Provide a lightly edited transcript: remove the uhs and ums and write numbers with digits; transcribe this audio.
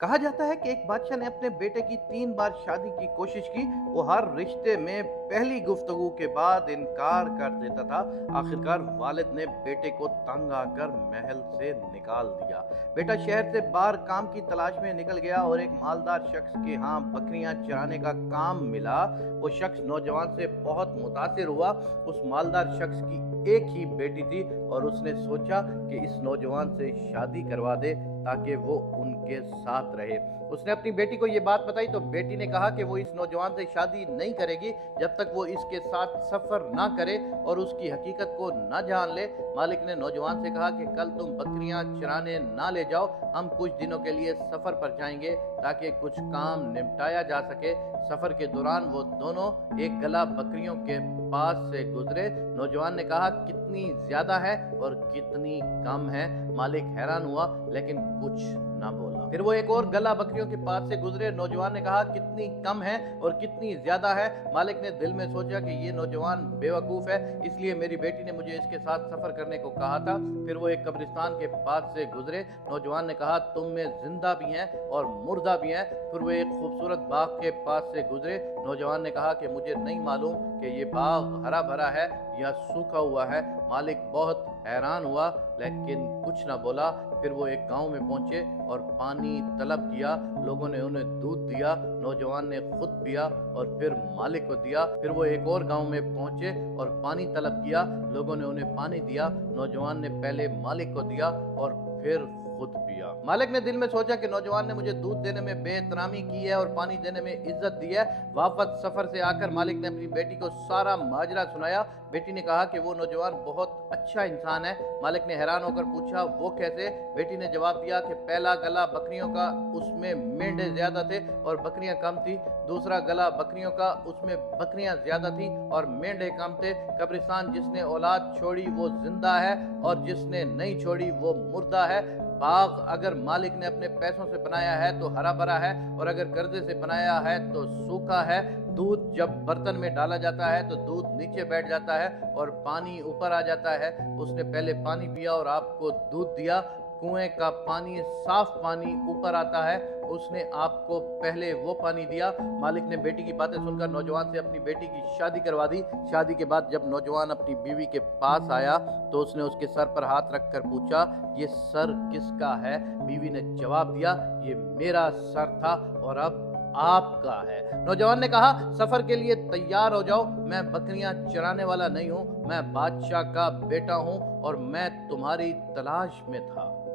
कहा जाता है कि एक बादशाह ने अपने बेटे की 3 बार शादी की कोशिश की। वो हर रिश्ते में पहली गुफ्तगू के बाद इनकार कर देता था। आखिरकार वालिद ने बेटे को तंग आकर महल से निकाल दिया। बेटा शहर से बाहर काम की तलाश में निकल गया और एक मालदार शख्स के यहाँ बकरियां चराने का काम मिला। वो शख्स नौजवान से बहुत मुतासिर हुआ। उस मालदार शख्स की एक ही बेटी थी और उसने सोचा कि इस नौजवान से शादी करवा दे ताकि वो उनके साथ रहे। उसने अपनी बेटी को ये बात बताई तो बेटी ने कहा कि वो इस नौजवान से शादी नहीं करेगी जब तक वो इसके साथ सफर ना करे और उसकी हकीकत को ना जान ले। मालिक ने नौजवान से कहा कि कल तुम बकरियां चराने ना ले जाओ, हम कुछ दिनों के लिए सफर पर जाएंगे ताकि कुछ काम निपटाया जा सके। सफर के दौरान वो दोनों एक गला बकरियों के पास से गुजरे। नौजवान ने कहा कितनी ज्यादा है और कितनी कम है। मालिक हैरान हुआ लेकिन कुछ ना बोला। फिर वो एक और गला बकरियों के पास से गुजरे। नौजवान ने कहा कितनी कम है और कितनी ज्यादा है। मालिक ने दिल में सोचा कि ये नौजवान बेवकूफ है, इसलिए मेरी बेटी ने मुझे इसके साथ सफर करने को कहा था। फिर वो एक कब्रिस्तान के पास से गुजरे। नौजवान ने कहा तुम में जिंदा भी हैं और मुर्दा भी हैं। फिर वो एक खूबसूरत बाग के पास से गुजरे। नौजवान ने कहा कि मुझे नहीं मालूम कि ये बाग हरा भरा है या सूखा हुआ है। मालिक बहुत हैरान हुआ लेकिन कुछ ना बोला। फिर वो एक गांव में पहुंचे और पानी तलब किया। लोगों ने उन्हें दूध दिया। नौजवान ने खुद पिया और फिर मालिक को दिया। फिर वो एक और गांव में पहुंचे और पानी तलब किया। लोगों ने उन्हें पानी दिया। नौजवान ने पहले मालिक को दिया और फिर खुद पिया। मालिक ने दिल में सोचा कि नौजवान ने मुझे दूध देने में बेएहतरामी की है और पानी देने में इज्जत दी है। वापस सफर से आकर मालिक ने अपनी बेटी को सारा माजरा सुनाया। बेटी ने कहा कि वो नौजवान बहुत अच्छा इंसान है। मालिक ने हैरान होकर पूछा वो कैसे? बेटी ने जवाब दिया कि पहला गला बकरियों का, उसमें मेंढे ज्यादा थे और बकरियां कम थी। दूसरा गला बकरियों का, उसमें बकरियां ज्यादा थी और मेंढे कम थे। कब्रिस्तान जिसने औलाद छोड़ी वो जिंदा है और जिसने नहीं छोड़ी वो मुर्दा है। बाग अगर मालिक ने अपने पैसों से बनाया है तो हरा भरा है और अगर कर्जे से बनाया है तो सूखा है। दूध जब बर्तन में डाला जाता है तो दूध नीचे बैठ जाता है और पानी ऊपर आ जाता है। उसने पहले पानी पिया और आपको दूध दिया। कुएं का पानी, साफ पानी ऊपर आता है। उसने आपको पहले वो पानी दिया। मालिक ने बेटी की बातें सुनकर नौजवान से अपनी बेटी की शादी करवा दी। शादी के बाद जब नौजवान अपनी बीवी के पास आया तो उसने उसके सर पर हाथ रखकर पूछा ये सर किसका है? बीवी ने जवाब दिया ये मेरा सर था और अब आपका है। नौजवान ने कहा सफर के लिए तैयार हो जाओ, मैं बकरियां चराने वाला नहीं हूं, मैं बादशाह का बेटा हूं और मैं तुम्हारी तलाश में था।